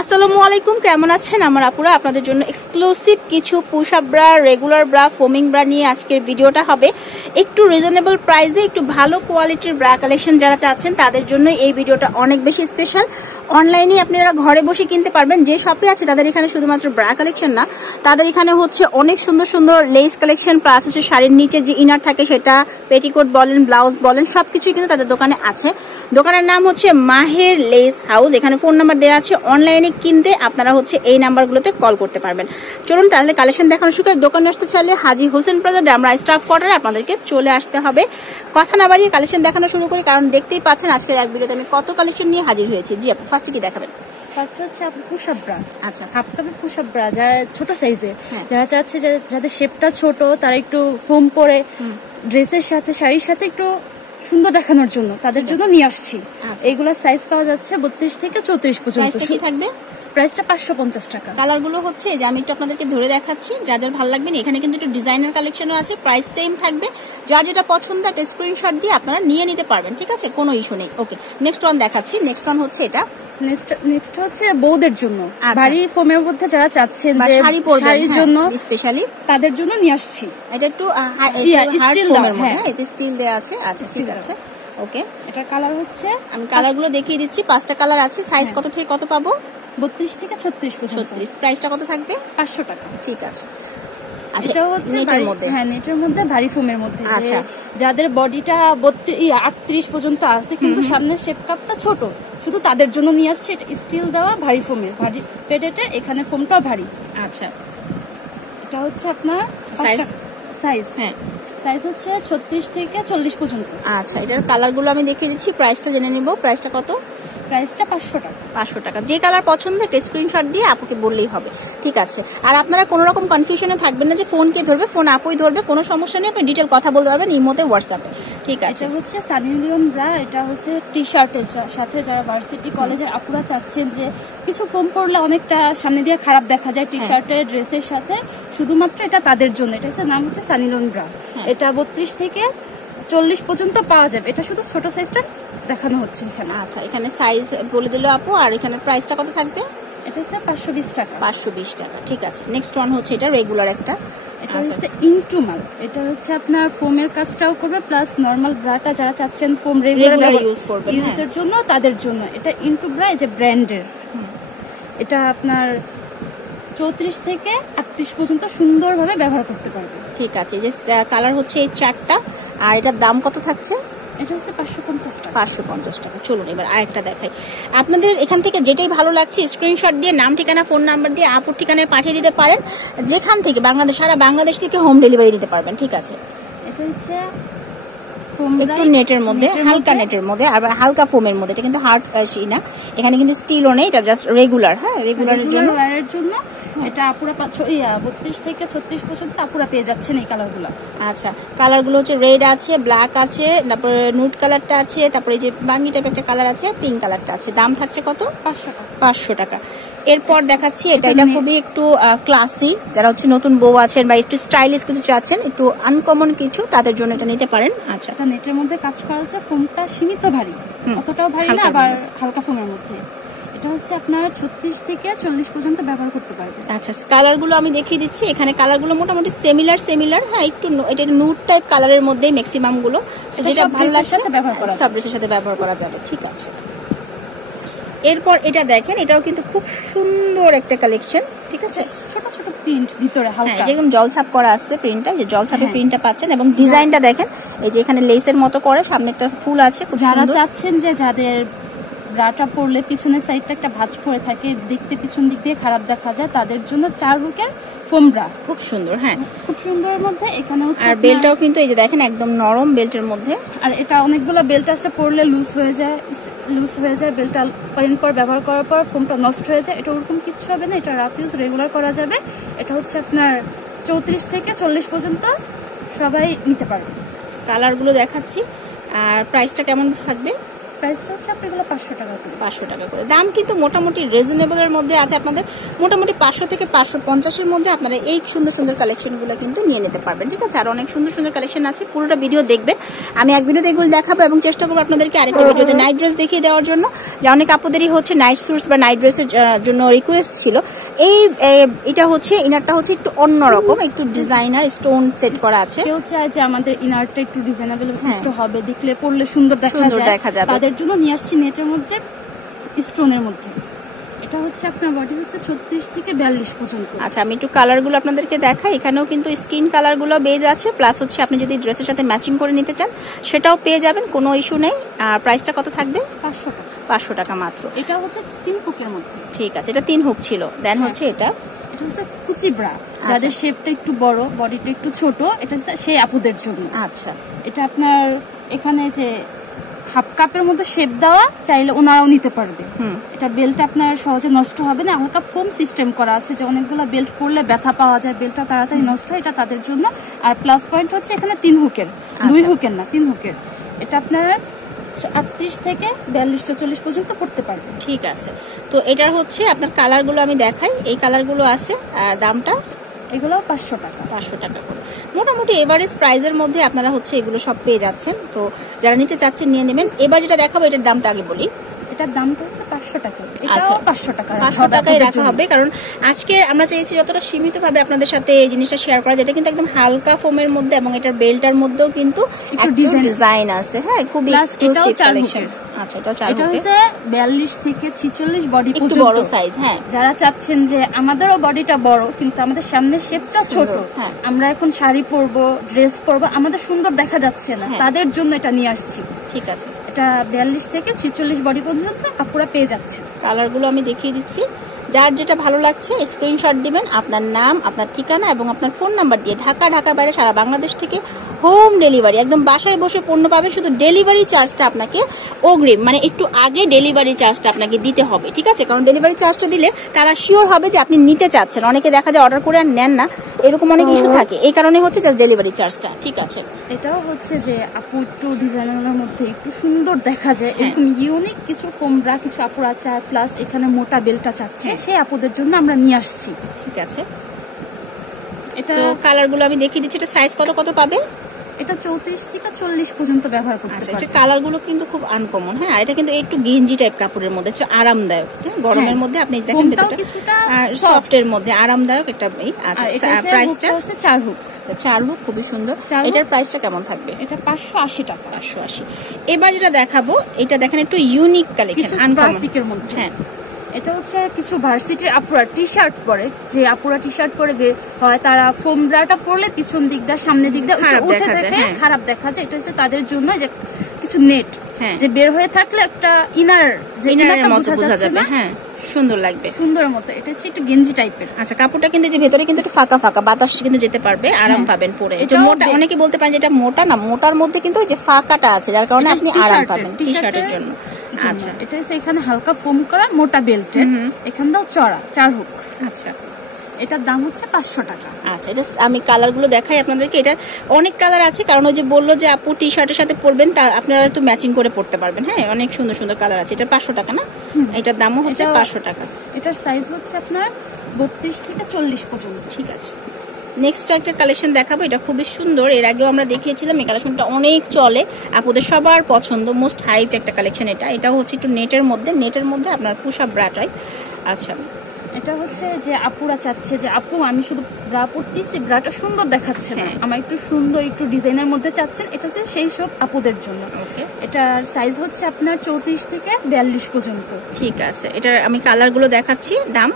আসসালামু আলাইকুম, কেমন আছেন আমার আপুরা? আপনাদের জন্য এক্সক্লুসিভ কিছু push up bra, regular bra, ফোমিং bra নিয়ে আজকের ভিডিওটা হবে। একটু রিজনেবল প্রাইসে একটু ভালো কোয়ালিটির ব্রা কালেকশন যারা চাচ্ছেন তাদের জন্য এই ভিডিওটা অনেক বেশি স্পেশাল। অনলাইনে আপনারা ঘরে বসে কিনতে পারবেন, যে শপে আছে তাদের এখানে শুধুমাত্র ব্রা কালেকশন না, তাদের এখানে হচ্ছে অনেক সুন্দর সুন্দর লেস কালেকশন, প্লাস হচ্ছে শাড়ির নিচে যে ইনার থাকে সেটা, পেটিকোট বলেন, ব্লাউজ বলেন, সবকিছুই কিন্তু তাদের দোকানে আছে। দোকানের নাম হচ্ছে মাহের লেস হাউস। এখানে ফোন নাম্বার দেওয়া আছে, অনলাইনে কিনতে আপনারা হচ্ছে এই নাম্বারগুলোতে কল করতে পারবেন। চলুন তাহলে কালেকশন দেখানো শুরু করি। দোকানে আসতে চাইলে হাজী হোসেন প্লাজা ডামরা স্টাফ কোয়ার্টারে আপনাদেরকে চলে আসতে হবে। কথা না বাড়িয়ে কালেকশন দেখানো শুরু করি, কারণ দেখতেই পাচ্ছেন আজকের এক ভিডিওতে আমি কত কালেকশন নিয়ে হাজির হয়েছি। জি আপু, ফার্স্টে কি দেখাবেন? ফার্স্ট হচ্ছে আপনি পুশ আপ ব্রা। আচ্ছা, হাফ কাপের পুশ আপ ব্রা, যারা ছোট সাইজের, যারা চাচ্ছে যাদের শেপটা ছোট, তারা একটু ফোম পরে ড্রেসের সাথে শাড়ির সাথে একটু সুন্দর দেখানোর জন্য তাদের জন্য নিয়ে আসছি। এইগুলোর সাইজ পাওয়া যাচ্ছে 32 থেকে 34 পর্যন্ত। প্রাইসটা কি থাকবে? প্রাইসটা 550 টাকা। কালারগুলো হচ্ছে যে আমি একটু আপনাদেরকে ধরে দেখাচ্ছি, যার যার ভালো লাগবে। এখানে কিন্তু একটু ডিজাইনার কালেকশনও আছে, প্রাইস সেম থাকবে। যার যেটা পছন্দ একটা স্ক্রিনশট দিয়ে আপনারা নিয়ে নিতে পারবেন, ঠিক আছে, কোনো ইস্যু নেই। ওকে, নেক্সট ওয়ান দেখাচ্ছি। নেক্সট ওয়ান হচ্ছে এটা, নেক্সট হচ্ছে বউদের জন্য ভারী ফোমের মধ্যে যারা চাচ্ছেন যে শাড়ির জন্য স্পেশালি, তাদের জন্য নিয়ে আসছি। এটা একটু হার্ড ফোমের মধ্যে, হ্যাঁ, এটা স্টিল দেয়া আছে। আচ্ছা, ঠিক আছে, ওকে। এটার কালার হচ্ছে, আমি কালারগুলো দেখিয়ে দিচ্ছি, 5টা কালার আছে। সাইজ কত থেকে কত পাবো? 32 থেকে 36 পর্যন্ত। 36। প্রাইসটা কত থাকবে? 500 টাকা। ঠিক আছে। আচ্ছা, এটা হচ্ছে নেটের মধ্যে, হ্যাঁ, নেটের মধ্যে ভারী ফোমের মধ্যে। আচ্ছা, যাদের বডিটা 38 পর্যন্ত আছে কিন্তু সামনের শেপ কাপটা ছোট, শুধু তাদের জন্য নিয়ে আসছে। এটা স্টিল দেওয়া ভারী ফোমের, ভারী পেডেটের, এখানে ফোমটাও ভারী। আচ্ছা, এটা হচ্ছে আপনার সাইজ, হ্যাঁ, সাইজ হচ্ছে 36 থেকে 40 পর্যন্ত। আচ্ছা, এটার কালারগুলো আমি দেখিয়ে দিচ্ছি, প্রাইসটা জেনে নিব। প্রাইসটা কত? প্রাইসটা 500 টাকা। 500 টাকা। যে কালার পছন্দ একটা স্ক্রিনশট দিয়ে আপুকে বললেই হবে, ঠিক আছে। আর আপনারা কোনো রকম কনফিউশনে থাকবেন না যে ফোন কে ধরবে, ফোন আপুই ধরবে, কোনো সমস্যা নেই। আপনি ডিটেল কথা বলতে পারবেন ইমোতে, হোয়াটসঅ্যাপে, ঠিক আছে। এটা হচ্ছে সানি লিওন ব্রা। এটা হচ্ছে টি শার্টের সাথে যারা ভার্সিটি কলেজের আপুরা চাচ্ছেন যে কিছু ফোম পরলে অনেকটা সামনে দিয়ে খারাপ দেখা যায় টি শার্টের ড্রেসের সাথে, শুধুমাত্র এটা তাদের জন্য। এটা হচ্ছে নাম হচ্ছে সানি লিওন ব্রা। এটা 32 থেকে 40 পর্যন্ত পাওয়া যাবে। এটা শুধু ছোট সাইজটা দেখানো হচ্ছে এখানে। আচ্ছা, এখানে সাইজ বলে দিল আপু। আর এখানে প্রাইসটা কত থাকবে? এটা হচ্ছে 520 টাকা। 520 টাকা, ঠিক আছে। নেক্সট ওয়ান হচ্ছে এটা রেগুলার একটা, এটা হচ্ছে ইনটু মাল। এটা হচ্ছে আপনার ফোমের কাজটাও করবে, প্লাস নরমাল ব্রাটা যারা চাচ্ছেন ফোম রেগুলার ইউজ করবেন ইউজের জন্য, তাদের জন্য। এটা ইনটু ব্রা, এই যে ব্র্যান্ডের। এটা আপনার 34 থেকে 38 পর্যন্ত সুন্দরভাবে ব্যবহার করতে পারবে, ঠিক আছে। যে কালার হচ্ছে এই 4টা। আর এটার দাম কত থাকছে? এটা হচ্ছে 550 টাকা। 550 টাকা। চলুন এবার আরেকটা দেখাই। আপনাদের এখান থেকে যেটাই ভালো লাগছে স্ক্রিনশট দিয়ে নাম, ঠিকানা, ফোন নাম্বার দিয়ে আপুর ঠিকানায় পাঠিয়ে দিতে পারেন। যেখান থেকে বাংলাদেশ, সারা বাংলাদেশ থেকে হোম ডেলিভারি দিতে পারবেন, ঠিক আছে। এটা হচ্ছে একটু নেটের মধ্যে, হালকা নেটের মধ্যে, আর হালকা ফোমের মধ্যে। এটা কিন্তু হার্ড না, এখানে কিন্তু স্টিলও নেই, এটা জাস্ট রেগুলার। হ্যাঁ, রেগুলারের জন্য। এটা আপুরা 32 থেকে 36 পর্যন্ত আপুরা পেয়ে যাচ্ছেন এই কালারগুলো। আচ্ছা, কালারগুলো হচ্ছে রেড আছে, ব্ল্যাক আছে, তারপরে নুট কালারটা আছে, তারপরে এই যে বাঙ্গি টাইপ একটা কালার আছে, পিঙ্ক কালারটা আছে। দাম থাকছে কত? 500 টাকা। এরপর দেখাচ্ছি এটা খুবই একটু ক্লাসি, যারা হচ্ছে নতুন বউ আছেন বা একটু স্টাইলিশ কিছু চাচ্ছেন, একটু আনকমন কিছু, তাদের জন্য এটা নিতে পারেন। আচ্ছা, এটা নেটের মধ্যে কাজ করা আছে, ফোমটা সীমিত ভারী, অতটাও ভারী না, আবার হালকা ফোমের মধ্যে। এটা হচ্ছে আপনারা 36 থেকে 40 পর্যন্ত ব্যবহার করতে পারবেন। আচ্ছা, কালারগুলো আমি দেখিয়ে দিচ্ছি। এখানে কালারগুলো মোটামুটি সিমিলার, হ্যাঁ, একটু এটা নুট টাইপ কালারের মধ্যে ম্যাক্সিমাম গুলো, যেটা ভালো লাগছে সব ড্রেসের সাথে ব্যবহার করা যাবে, ঠিক আছে। এরপর এটা দেখেন, এটাও কিন্তু খুব সুন্দর একটা কালেকশন, ঠিক আছে। ছোট ছোট প্রিন্ট ভিতরে হালকা, যেরকম জলছাপ করা আছে প্রিন্টটা, যে জলছাপের প্রিন্টটা পাচ্ছেন, এবং ডিজাইনটা দেখেন, এই যে এখানে লেসের মতো করে সামনে একটা ফুল আছে। যারা চাচ্ছেন যে যাদের ব্রাটা পরলে পিছনের সাইডটা একটা ভাঁজ পড়ে থাকে, দেখতে পিছন দিক দিয়ে খারাপ দেখা যায়, তাদের জন্য 4 বুকের ফোম ব্রা খুব সুন্দর। হ্যাঁ, খুব সুন্দর মধ্যে। এখানে হচ্ছে আর বেল্টটাও কিন্তু এই যে দেখেন একদম নরম বেল্টের মধ্যে। আর এটা অনেকগুলো বেল্ট আছে, পরলে লুজ হয়ে যায়, বেল্টটা কয়েন পর ব্যবহার করার পর ফোমটা নষ্ট হয়ে যায়। এটা ওরকম কিছু হবে না, এটা রাফ ইউজ রেগুলার করা যাবে। এটা হচ্ছে আপনার 34 থেকে 40 পর্যন্ত সবাই নিতে পারবে। কালারগুলো দেখাচ্ছি। আর প্রাইসটা কেমন থাকবে? প্রাইসটা হচ্ছে এগুলো 500 টাকা করে। 500 টাকা করে। দাম কিন্তু মোটামুটি রিজনেবলের মধ্যে আছে, আপনাদের মোটামুটি 500 থেকে 550-এর মধ্যে আপনারা এই সুন্দর সুন্দর কালেকশনগুলো কিন্তু নিয়ে নিতে পারবেন, ঠিক আছে। আর অনেক সুন্দর সুন্দর কালেকশন আছে, পুরোটা ভিডিও দেখবেন। আমি এক ভিডিওতে এগুলো দেখাবো এবং চেষ্টা করবো আপনাদেরকে আরেকটা ভিডিওতে নাইট ড্রেস দেখিয়ে দেওয়ার জন্য, যে অনেক আপুদেরই হচ্ছে নাইট স্যুটস বা নাইট ড্রেসের জন্য রিকোয়েস্ট ছিল। এটা হচ্ছে ইনারটা হচ্ছে একটু অন্যরকম, একটু ডিজাইনার স্টোন সেট করা আছে। কেউ চায় যে আমাদের ইনারটা একটু ডিজাইনেবল একটু হবে, দেখলে পরলে সুন্দর দেখা যায়, তাদের জন্য নিয়ে আসছি নেটের মধ্যে স্টোনের মধ্যে। এটা হচ্ছে আপনার বডি হচ্ছে 36 থেকে 42 পর্যন্ত। আচ্ছা, আমি একটু কালারগুলো আপনাদেরকে দেখাই। এখানেও কিন্তু স্কিন কালারগুলো বেজ আছে, প্লাস হচ্ছে আপনি যদি ড্রেসের সাথে ম্যাচিং করে নিতে চান সেটাও পেয়ে যাবেন, কোনো ইস্যু নেই। আর প্রাইসটা কত থাকবে? 500 টাকা। 500 টাকা মাত্র। এটা হচ্ছে 3 হুকের মধ্যে। ঠিক আছে, এটা 3 হুক ছিল। দেন হচ্ছে এটা হচ্ছে কুচি ব্রা, যাদের শেপটা একটু বড়, বডিটা একটু ছোট, এটা হচ্ছে সেই আপুদের জন্য। আচ্ছা, এটা আপনার এখানে যে হাফ কাপের মধ্যে শেপ দেওয়া, চাইলে ওনারাও নিতে পারবে। এটা বেল্ট আপনার সহজে নষ্ট হবে না, হালকা ফোম সিস্টেম করা আছে, যে অনেকগুলো বেল্ট পরলে ব্যথা পাওয়া যায়, বেল্টটা তাড়াতাড়ি নষ্ট হয়, এটা তাদের জন্য। আর প্লাস পয়েন্ট হচ্ছে এখানে 3 হুকের, 2 হুকের না 3 হুকের। এটা আপনার 38 থেকে 42-44 পর্যন্ত পড়তে পারবে। ঠিক আছে, তো এটার হচ্ছে আপনার কালারগুলো আমি দেখাই। এই কালারগুলো আছে, আর দামটা এগুলো 500 টাকা। 500 টাকা করে। মোটামুটি এভারেজ প্রাইসের মধ্যে আপনারা হচ্ছে এগুলো সব পেয়ে যাচ্ছেন। তো যারা নিতে চাচ্ছেন নিয়ে নেবেন। এবার যেটা দেখাবো এটার দামটা আগে বলি। এটার দামটা হচ্ছে 500 টাকা। এটাও 500 টাকা, 500 টাকায় রাখা হবে, কারণ আজকে আমরা চেয়েছি যতটা সীমিতভাবে আপনাদের সাথে এই জিনিসটা শেয়ার করা। যেটা কিন্তু একদম হালকা ফোমের মধ্যে এবং এটার বেল্টার মধ্যেও কিন্তু একটু ডিজাইন আছে। হ্যাঁ, খুব এক্সক্লুসিভ কালেকশন। আচ্ছা, এটা হচ্ছে 42 থেকে 46 বডি পর্যন্ত, একটু বড় সাইজ। হ্যাঁ, যারা চাচ্ছেন যে আমাদেরও বডিটা বড় কিন্তু আমাদের সামনের শেপটা ছোট, আমরা এখন শাড়ি পরবো, ড্রেস পরবো, আমাদের সুন্দর দেখা যাচ্ছে না, তাদের জন্য এটা নিয়ে আসছি। ঠিক আছে, এটা 42 থেকে 46 বডি পর্যন্ত আপুরা পেয়ে যাচ্ছে। কালারগুলো আমি দেখিয়ে দিচ্ছি। যার যেটা ভালো লাগছে স্ক্রিনশট দিবেন, আপনার নাম, আপনার ঠিকানা এবং আপনার ফোন নাম্বার দিয়ে ঢাকার বাইরে সারা বাংলাদেশ থেকে হোম ডেলিভারি, একদম বাসায় বসে পণ্য পাবেন। শুধু ডেলিভারি চার্জটা আপনাকে অগ্রিম, মানে একটু আগে ডেলিভারি চার্জটা আপনাকে দিতে হবে, ঠিক আছে। কারণ ডেলিভারি চার্জটা দিলে তারা শিওর হবে যে আপনি নিতে চাচ্ছেন। অনেকে দেখা যায় অর্ডার করে আর নেন না, এরকম অনেক ইস্যু থাকে, এই কারণে হচ্ছে জাস্ট ডেলিভারি চার্জটা। ঠিক আছে, এটাও হচ্ছে যে আপু একটু ডিজাইনারের মধ্যে একটু সুন্দর দেখা যায়, এরকম ইউনিক কিছু কোমরা কিছু আপুরা চায়, প্লাস এখানে মোটা বেলটা চাচ্ছে, সেই আপুদের জন্য আমরা নিয়ে আসছি। ঠিক আছে, এটা কালারগুলো আমি দেখিয়ে দিচ্ছি। এটা সাইজ কত কত পাবে? এটা 34 থেকে 40 পর্যন্ত ব্যবহার করতে পারবেন। আচ্ছা, এটা কালারগুলো কিন্তু খুব আনকমন। হ্যাঁ, আর এটা কিন্তু একটু গেঞ্জি টাইপ কাপড়ের মধ্যে, একটু আরামদায়ক। হ্যাঁ, গরমের মধ্যে আপনি দেখেন ভেতরটা সফট এর মধ্যে আরামদায়ক একটা। আচ্ছা, প্রাইসটা হচ্ছে 4 হুক। 4 হুক, খুবই সুন্দর। এটার প্রাইসটা কেমন থাকবে? এটা 580 টাকা। 580। এবার যেটা দেখাবো, এটা দেখেন একটু ইউনিক কালেকশন, আনকমন মধ্যে। হ্যাঁ, এটা হচ্ছে কিছু ভার্সিটির আপুরা টি শার্ট পরে, যে আপুরা টি শার্ট পরে হয়, তারা ফোম ব্রাটা পরলে পিছন দিক দিয়ে সামনের দিক দিয়ে উঠে দেখে খারাপ দেখা যায়। এটা হচ্ছে তাদের জন্য যে কিছু নেট, যে বের হয়ে থাকলে একটা ইনার, যে ইনারটা বোঝা যাবে। হ্যাঁ, সুন্দর লাগবে, সুন্দর মতো। এটা হচ্ছে একটু গেঞ্জি টাইপের। আচ্ছা, কাপড়টা কিন্তু যে ভেতরে কিন্তু একটু ফাঁকা ফাঁকা, বাতাস কিন্তু যেতে পারবে, আরাম পাবেন পরে। এটা মোটা, অনেকে বলতে পারেন যে এটা মোটা না, মোটার মধ্যে কিন্তু ওই যে ফাঁকাটা আছে, যার কারণে আপনি আরাম পাবেন টি শার্টের জন্য। আচ্ছা, এটা হচ্ছে এখানে হালকা ফোম করা মোটা বেল্টের, এখানটাও চড়া 4 হুক। আচ্ছা, এটার দাম হচ্ছে 500 টাকা। আচ্ছা, এটা আমি কালারগুলো দেখাই আপনাদেরকে। এটার অনেক কালার আছে, কারণ ওই যে বললো যে আপু টি শার্টের সাথে পরবেন, তা আপনারা তো ম্যাচিং করে পরতে পারবেন। হ্যাঁ, অনেক সুন্দর সুন্দর কালার আছে। এটা 500 টাকা না? এটার দামও হচ্ছে 500 টাকা। এটার সাইজ হচ্ছে আপনার 32 থেকে 40 পর্যন্ত। ঠিক আছে, নেক্সট একটা কালেকশন দেখাবো। এটা খুবই সুন্দর, এর আগেও আমরা দেখিয়েছিলাম। এই কালেকশনটা অনেক চলে, আপুদের সবার পছন্দ, মোস্ট হাইপ একটা কালেকশন। এটাও হচ্ছে একটু নেটের মধ্যে আপনার পুশ আপ ব্রা টাইপ। আচ্ছা, এটা হচ্ছে যে আপুরা চাচ্ছে যে আপু আমি শুধু ব্রা পরতেছি, ব্রাটা সুন্দর দেখাচ্ছে না, আমার একটু সুন্দর একটু ডিজাইনের মধ্যে চাচ্ছেন, এটা হচ্ছে সেই সব আপুদের জন্য। ওকে, এটার সাইজ হচ্ছে আপনার 34 থেকে 42 পর্যন্ত। ঠিক আছে, এটার আমি কালারগুলো দেখাচ্ছি। দাম?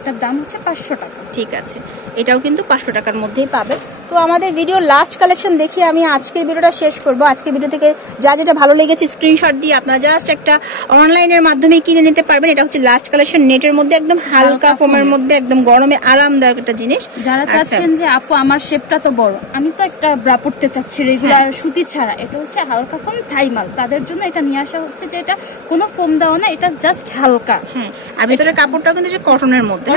এটার দাম হচ্ছে 500 টাকা। ঠিক আছে, এটাও কিন্তু 500 টাকার মধ্যেই পাবে। তো আমাদের ভিডিও লাস্ট কালেকশন দেখিয়ে আমি আজকের ভিডিওটা শেষ করব। আজকের ভিডিও থেকে যা যেটা ভালো লেগেছে স্ক্রিনশট দিয়ে আপনারা জাস্ট একটা অনলাইনের মাধ্যমে কিনে নিতে পারবেন। এটা হচ্ছে লাস্ট কালেকশন, নেটের মধ্যে একদম হালকা ফোমের মধ্যে, একদম গরমে আরামদায়ক একটা জিনিস। যারা চাচ্ছেন যে আপু আমার শেপটা তো বড়, আমি তো একটা ব্রা পরতে চাচ্ছি রেগুলার সুতি ছাড়া, এটা হচ্ছে হালকা ফোম থাইমাল, তাদের জন্য এটা নিয়ে আসা হচ্ছে যে এটা কোনো ফোম দেওয়া না, এটা জাস্ট হালকা। হ্যাঁ, আর ভিতরে কাপড়টাও কিন্তু যে কটনের মধ্যে,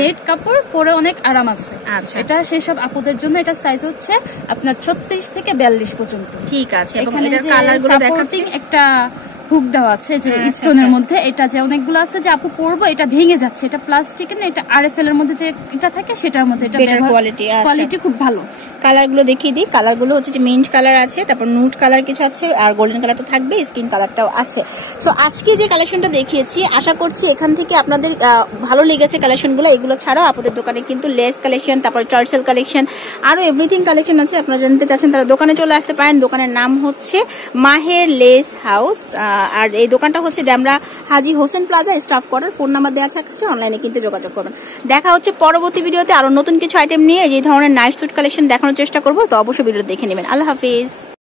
নেট কাপড় পরে অনেক আরাম আছে। আচ্ছা, এটা সেই সব আপুদের জন্য। এটা সাইজ হচ্ছে আপনার 36 থেকে 42 পর্যন্ত। ঠিক আছে, এবং এটার কালারগুলো দেখাচ্ছি। একটা হুক দেওয়া আছে যে স্টোনের মধ্যে, এটা যে অনেকগুলো আছে যে আপু পরবো এটা ভেঙে যাচ্ছে, এটা প্লাস্টিকের না, এটা RFL এর মধ্যে যে এটা থাকে সেটার মধ্যে, এটা কোয়ালিটি খুব ভালো। কালারগুলো দেখিয়ে দিই, কালারগুলো হচ্ছে যে মিন্ট কালার আছে, তারপর নুট কালার কিছু আছে, আর গোল্ডেন কালার তো থাকবে, স্কিন কালারটাও আছে। সো আজকে যে কালেকশনটা দেখিয়েছি আশা করছি এখান থেকে আপনাদের ভালো লেগেছে কালেকশনগুলো। এগুলো ছাড়াও আপনাদের দোকানে কিন্তু লেস কালেকশন, তারপর টার্সেল কালেকশন, আরও এভরিথিং কালেকশন আছে। আপনারা জানতে চাচ্ছেন তারা দোকানে চলে আসতে পারেন। দোকানের নাম হচ্ছে মাহের লেস হাউস, আর এই দোকানটা হচ্ছে Demra Haji Hossain plaza, staff quarter. Phone number দেওয়া আছে, অনলাইনে কিন্তু যোগাযোগ করবেন। দেখা হচ্ছে পরবর্তী ভিডিওতে আরও নতুন কিছু আইটেম নিয়ে, যে ধরনের নাইট স্যুট কালেকশন দেখানোর চেষ্টা করবো। তো অবশ্যই ভিডিও দেখে নেবেন। আল্লাহ হাফিজ।